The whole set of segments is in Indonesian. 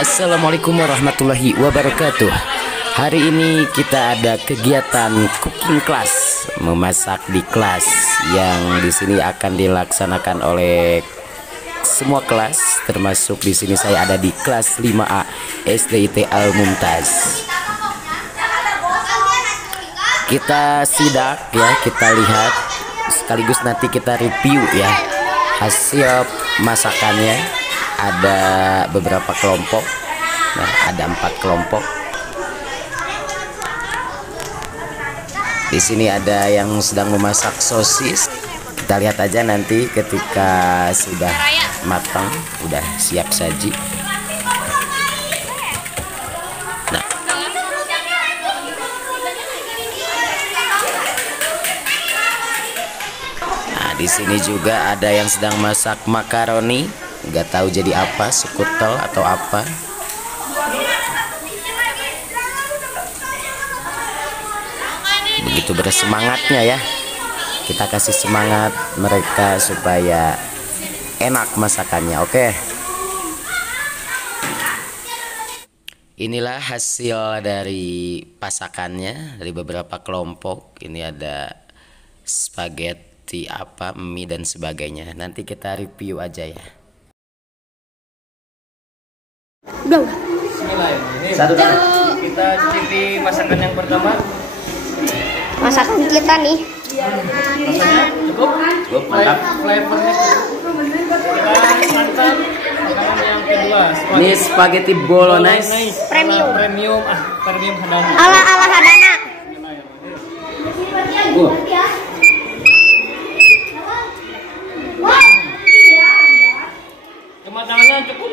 Assalamualaikum warahmatullahi wabarakatuh. Hari ini kita ada kegiatan cooking class, memasak di kelas yang di sini akan dilaksanakan oleh semua kelas, termasuk di sini saya ada di kelas 5A SDIT Al Mumtaz. Kita sidak ya, kita lihat sekaligus nanti kita review ya hasil masakannya. Ada beberapa kelompok, nah, ada 4 kelompok. Di sini ada yang sedang memasak sosis. Kita lihat aja nanti ketika sudah matang, udah siap saji. Nah, di sini juga ada yang sedang masak makaroni. Nggak tahu jadi apa, skutel atau apa. Begitu bersemangatnya ya. Kita kasih semangat mereka supaya enak masakannya, oke? Inilah hasil dari pasakannya dari beberapa kelompok. Ini ada spaghetti apa, mie dan sebagainya. Nanti kita review aja ya. Udah. Satu kan? Kita cicipi masakan yang pertama. Masakan kita nih. Rasanya cukup? Cukup, mantap. Flavornya cukup. Kita santap makanan yang kedua. Ini spaghetti bolognese Premium. Premium Hadana. Ala Hadana. Kematangannya cukup.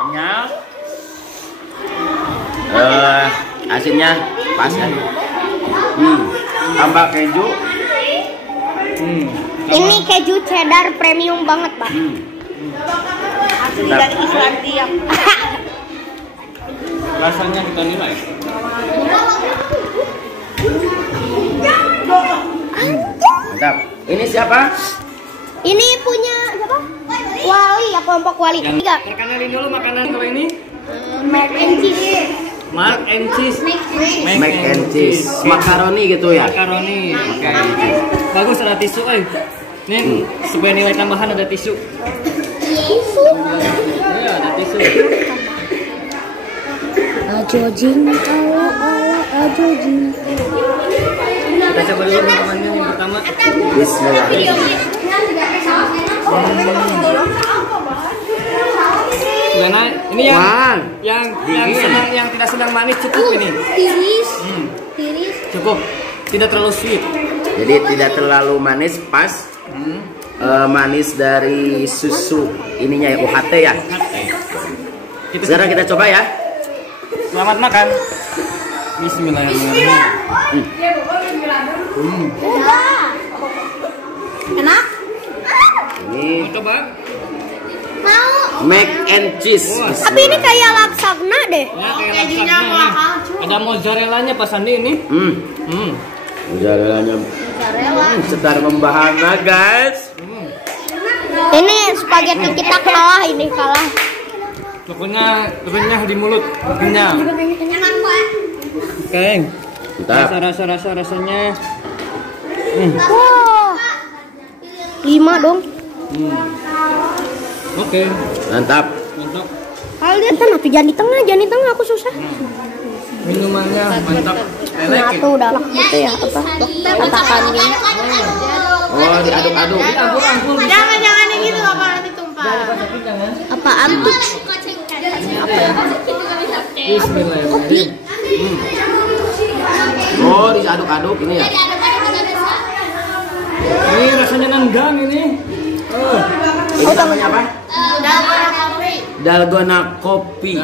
Kenyal. Asinnya pas kan? Tambah keju. Ini keju cheddar premium banget, Pak. Asli dari Islandia. Rasanya kita nilai. Mantap. Ini siapa? Ini punya siapa? Wali ya, kelompok Wali. Tiga. Perkenalin dulu makanan kalau ini. Mac and cheese. Mac and cheese. Mac and cheese. Makaroni gitu ya? Makaroni. Oke. Bagus, ada tisu, Nih, sebagai nilai tambahan ada tisu. Tisu. Iya, ada tisu. Ajojing ajojing. Kita coba dulu teman-teman yang pertama. Bismillahirrahmanirrahim. Gimana? Ini yang tidak sedang manis cukup ini. Tiris. Tiris. Cukup. Tidak terlalu sweet. Jadi tidak terlalu manis, pas. Manis dari susu ininya ya, UHT ya. Sekarang kita coba ya. Selamat makan. Bismillahirrahmanirrahim. Enak? Ini Mau coba? Mau. mac and cheese. Tapi ini kayak laksana deh. Ya, kayak laksana. Ada mozzarella-nya Pak Sandi ini. Mozzarella-nya sedang membahana, guys. Ini spaghetti kita kalah, ini kalah. Pokoknya renyah di mulut, kenyal. Enak, Pak. Oke. Mantap. Rasanya. Wah. 5 dong. Oke. Mantap. Mantap. Kalian kan tapi jangan di tengah aku susah. Minumannya mantap. Nah, tuh udah gitu ya apa? Katakannya. Oh, diaduk-aduk. Jangan gitu apa nanti tumpah. Apaan tuh? Apa ya? Bismillahirrahmanirrahim. Oh, diaduk-aduk ini ya. Ini rasanya nendang ini. Ini namanya apa? Dalgona kopi.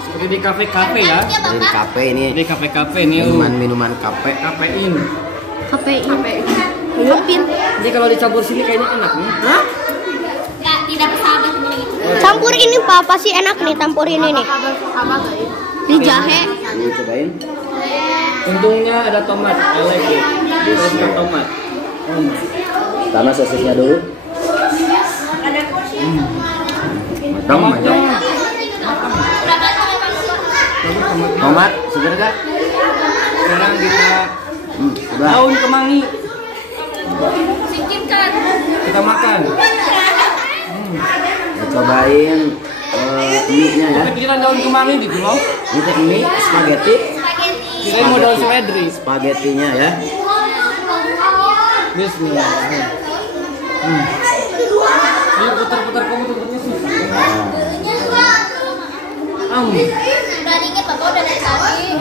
Seperti di kafe-kafe ya. Dari kafe ini. Di kafe-kafe ini. Minuman kafe. Kafein. KPI. Kopi. Jadi kalau dicampur sini kayaknya enak nih. Hah? Tidak bersahabat campur ini Pak, pasti enak nih campur ini nih. Ini jahe. Ini cobain. Untungnya ada tomat. Ada tomat. Pertama sosisnya dulu. Dong, tomat, segar gak? Sekarang kita Udah. daun kemangi Singkirkan. kita makan. Kita cobain mie-nya ya. Pikiran daun kemangi gitu loh. Ini mie spaghetti. Kirain mau daun seledri. Spaghettinya ya. Bismillahirrahmanirrahim. Ini putar-putar kamu tuh susah. Udah dikit Bapak udah dari tadi.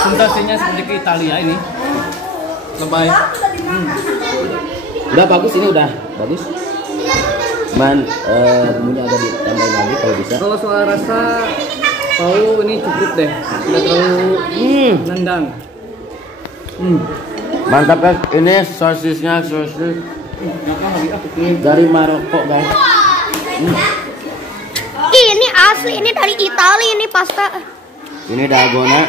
Sensasinya seperti ke Italia ini. Lebay. Udah bagus ini udah bagus. Cuman bumbunya agak ditambahin lagi kalau bisa. Kalau soal rasa tahu ini cukup deh. Tidak terlalu nendang. Mantap guys, ini sosisnya sosis dari Maroko guys. Ini asli, ini dari Italia ini pasta. Ini dalgona.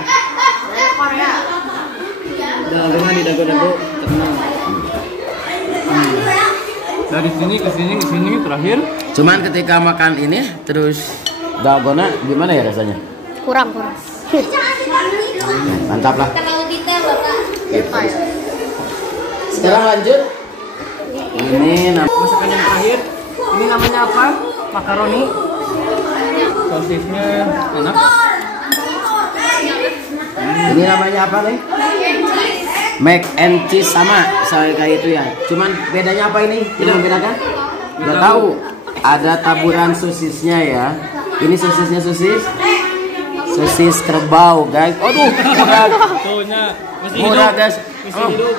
Dalgona di dago-dago tenang. Dari sini ke sini ke sini terakhir. Cuman ketika makan ini terus dalgona gimana ya rasanya? Kurang. Mantap lah. Terlalu detail Bapak. Sekarang lanjut. Ini Masakan yang terakhir. Ini namanya apa? Makaroni. Sosisnya enak. ini namanya apa nih? Mac and cheese sama kayak itu ya. Cuman bedanya apa ini? Kita membedakan? Nggak tahu. Ada taburan sosisnya ya. Ini sosisnya sosis kerbau guys. Aduh, murah. Tuhnya masih Murah hidup. guys. Masih hidup.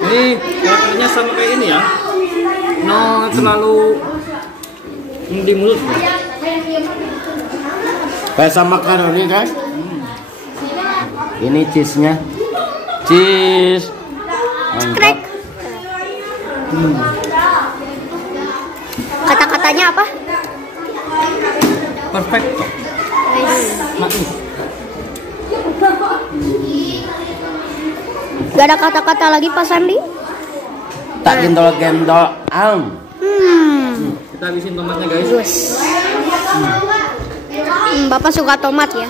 Ini kayaknya sama kayak ini ya. No, terlalu di mulut. Kayak sama makaroni guys. Ini cheese-nya. Cheese. Mantap. Kata-katanya apa? Perfect. Gak ada kata-kata lagi Pak Sandi? Tak gendol-gendol. Kita habisin tomatnya guys. Bapak suka tomat ya?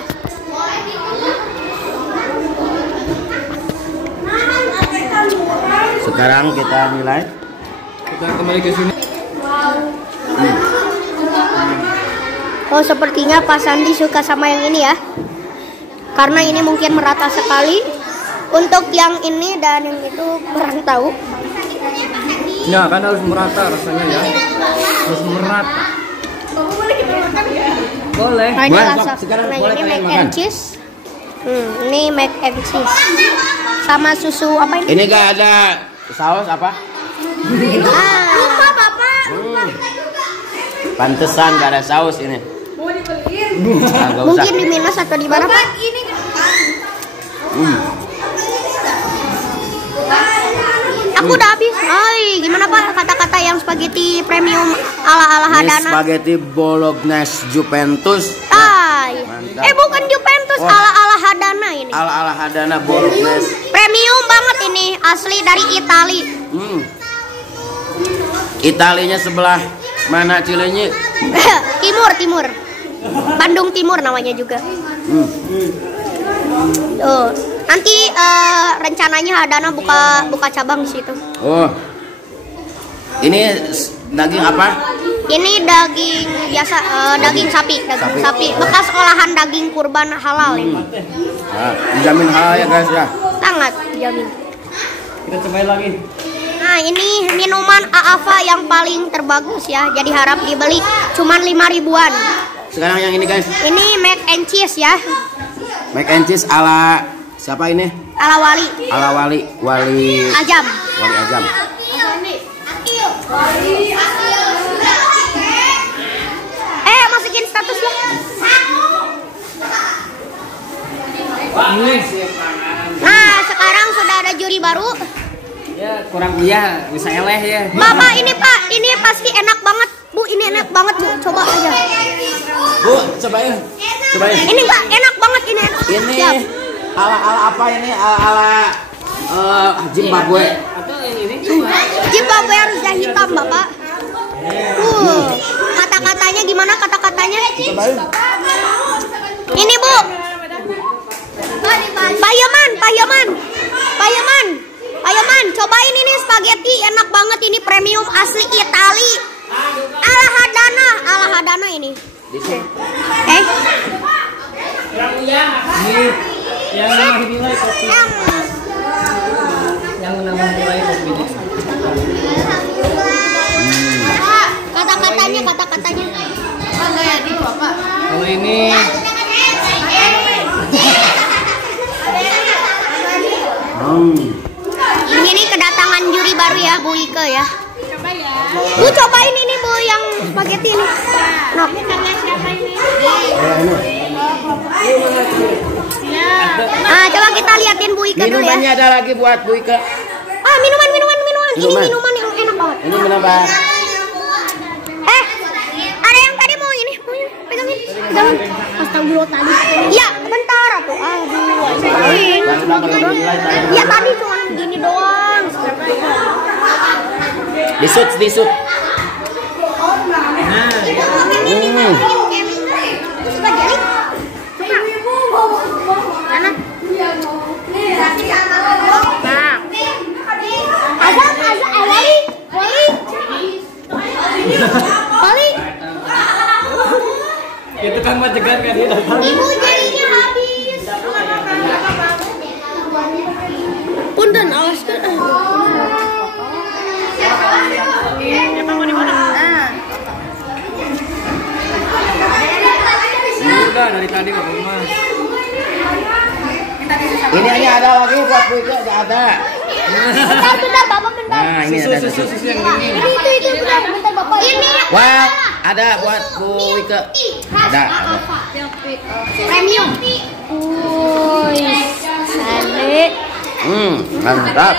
Sekarang kita nilai. Kita kembali ke sini. Oh sepertinya Pak Sandi suka sama yang ini ya. Karena ini mungkin merata sekali. Untuk yang ini dan yang itu kurang tahu. Ya kan harus merata rasanya ya. Harus merata. Boleh. Nah, ini Boleh, rasa. sekarang Nah, boleh ini kalian mac makan. and cheese. Ini mac and cheese. Sama susu apa ini? Ini gak ada saus apa? Lupa Bapak. Pantesan gak ada saus ini. Nah, gak usah. Mungkin di minus atau di mana Pak? Aku udah habis. Hai, gimana Pak kata-kata yang spaghetti premium ala-ala Ini Hadana? spaghetti bolognese Juventus. Ay. Mantap. Bukan Juventus, Wah. ala-ala Hadana ini. Ala-ala Hadana bolognese. Premium banget ini, asli dari Itali. Italinya sebelah mana Cilenyi? Timur. Bandung Timur namanya juga. Tuh. Nanti rencananya Hadana buka cabang di situ. Oh. Ini daging apa? Ini daging biasa, daging sapi. Bekas olahan daging kurban halal ini. Nah, dijamin halal ya guys ya. Sangat dijamin. Kita cobain lagi. Nah, ini minuman AAVA yang paling terbagus ya. Jadi harap dibeli cuman 5 ribuan. Sekarang yang ini guys. Ini mac and cheese ya. Mac and cheese ala siapa ini? Ala Wali. Ala Wali Ajam. Ajam. Masukin status ya. Ini Nah, sekarang sudah ada juri baru. ya kurang bisa eleh ya. Bapak ini Pak, ini pasti enak banget. Bu, ini enak banget Bu. Coba aja. Bu, cobain. Ini enggak enak banget ini. Enak. Ini Siap. ala apa ini? Ala Zimbabwe. Atau ini? Zimbabwe harusnya hitam, Bapak. Kata-katanya gimana kata-katanya? Ini, Bu. Payaman, cobain ini spaghetti enak banget ini premium asli Itali. Ala Hadana ini. Ini yang nambah nilai kopi. Yang nambah nilai kopinya. Kata-katanya. Kalau ini Ini kedatangan juri baru ya, Bu Ike ya. Bu cobain ini Bu yang spaghetti ini. Nah. Coba kita liatin Bu Ike dulu ya. Minumannya ada lagi buat Bu Ike. Minuman. Ini minuman yang enak banget. Ini minuman. Ada yang tadi mau ini, pegangin. Astagfirullah tadi. Ya, bentar atuh. Ya tadi cuma gini doang. Disut. itu kan majegan kan dia datang. Ibu jadinya habis. Punten, awas kan. Udah dari tadi nggak rumah. Ini hanya ada lagi buat Bu Ike, nggak ada. Bentar, Bapak bentar. Nah, ini ada susu. Susu yang ini. Itu bentar Bapak. Ini Wah, ada buat Bu Ike. Ada. premium. Sale. Mantap.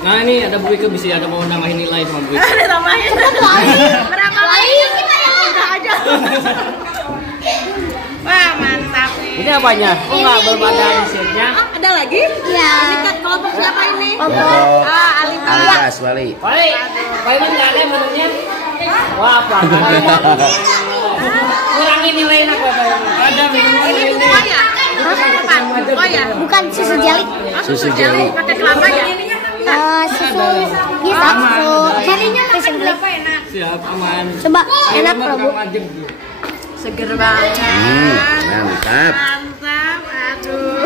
Nah ini ada Bu Ike bisa ada mau nambahin nilai sama Bu Ike. Berapa lagi? Kita yang minta aja. Wah mantap nih. Ini apanya? Kok nggak belum ada resepnya? Ada lagi? Iya. Ini kan kelompok siapa ini? Kelompok Alita. Alas Wali. Wali, Pak nggak ada menunya? Wah, pelanggan. Kurangin nilainya Pak Iman. Ada minuman Ini ini. buah ya? Oh ya? Bukan susu jelly. Susu jelly. Pakai kelapa ya? Susu bisa susu jelly-nya makan berapa enak. Siap, aman. Coba enak loh Bu. Seger banget. Mantap. Mantap. Aduh.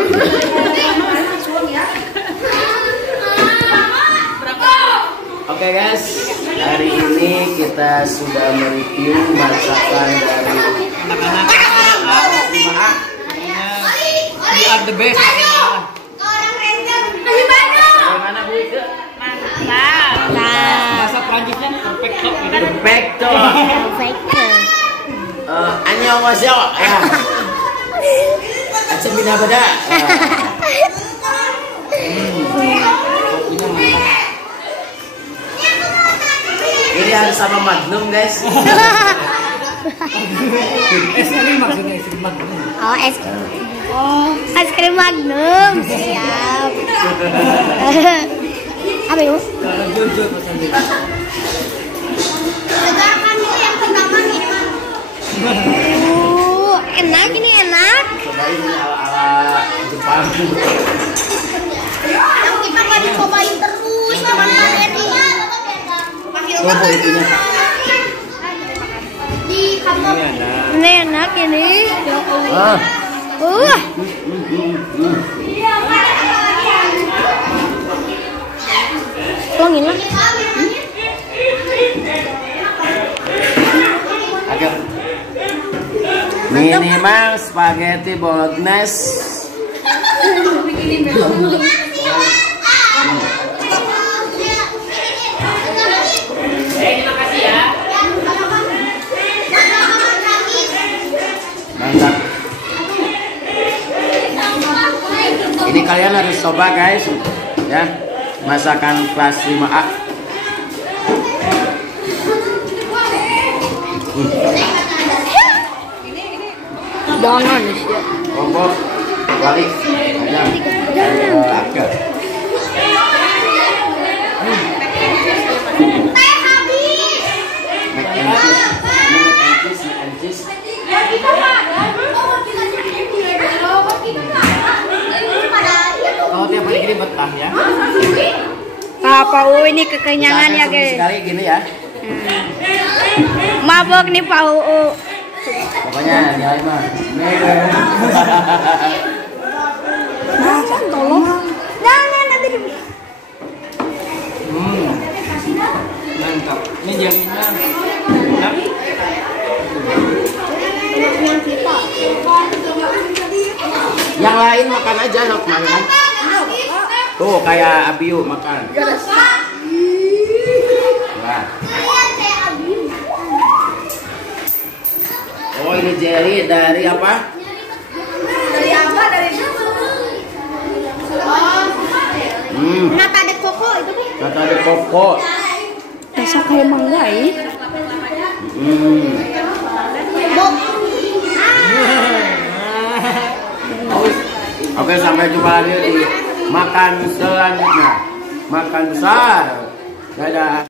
Oke guys, hari ini kita sudah mereview masakan dari Anak-anak we are the best. Bagaimana Bu Ike? Mantap. Bahasa Prancisnya perfecto. Perfecto. Faker. Annyeonghaseyo. Aceh bina beda. Ini harus sama Magnum guys. Es krim maksudnya, es krim Magnum. Es krim Magnum. Siap. Apa yuk? Jujur pesannya. Segarkan dulu yang pertama nih. Enak ini enak. Cobain ini ala Jepang. Yang kita nggak dicobain terus sama jadinya. Coba itunya. Di kantor. Ini enak ini. Ya Allah. Tolongin lah. Agak minimal spaghetti bolognese. Terima kasih ya. Mantap. Ini kalian harus coba guys, ya, masakan kelas 5A. Jangan sih. Kelompok balik. Jangan. Oh, tiap hari gini betah ya. Pak ini kekenyangan ya guys. Sekali gini ya. Mabok nih Pak Pokoknya nyalain mah. Tolong. Nanti. Mantap. Ini jadinya enak. Yang lain makan aja sok makan. Tuh kayak Abiu makan. Wah. Oh ini jelly dari apa? Nata de coco itu kan? Nata de coco. Rasa kayak mangga ini. Oke, sampai jumpa lagi di makan selanjutnya. Makan besar. Dadah.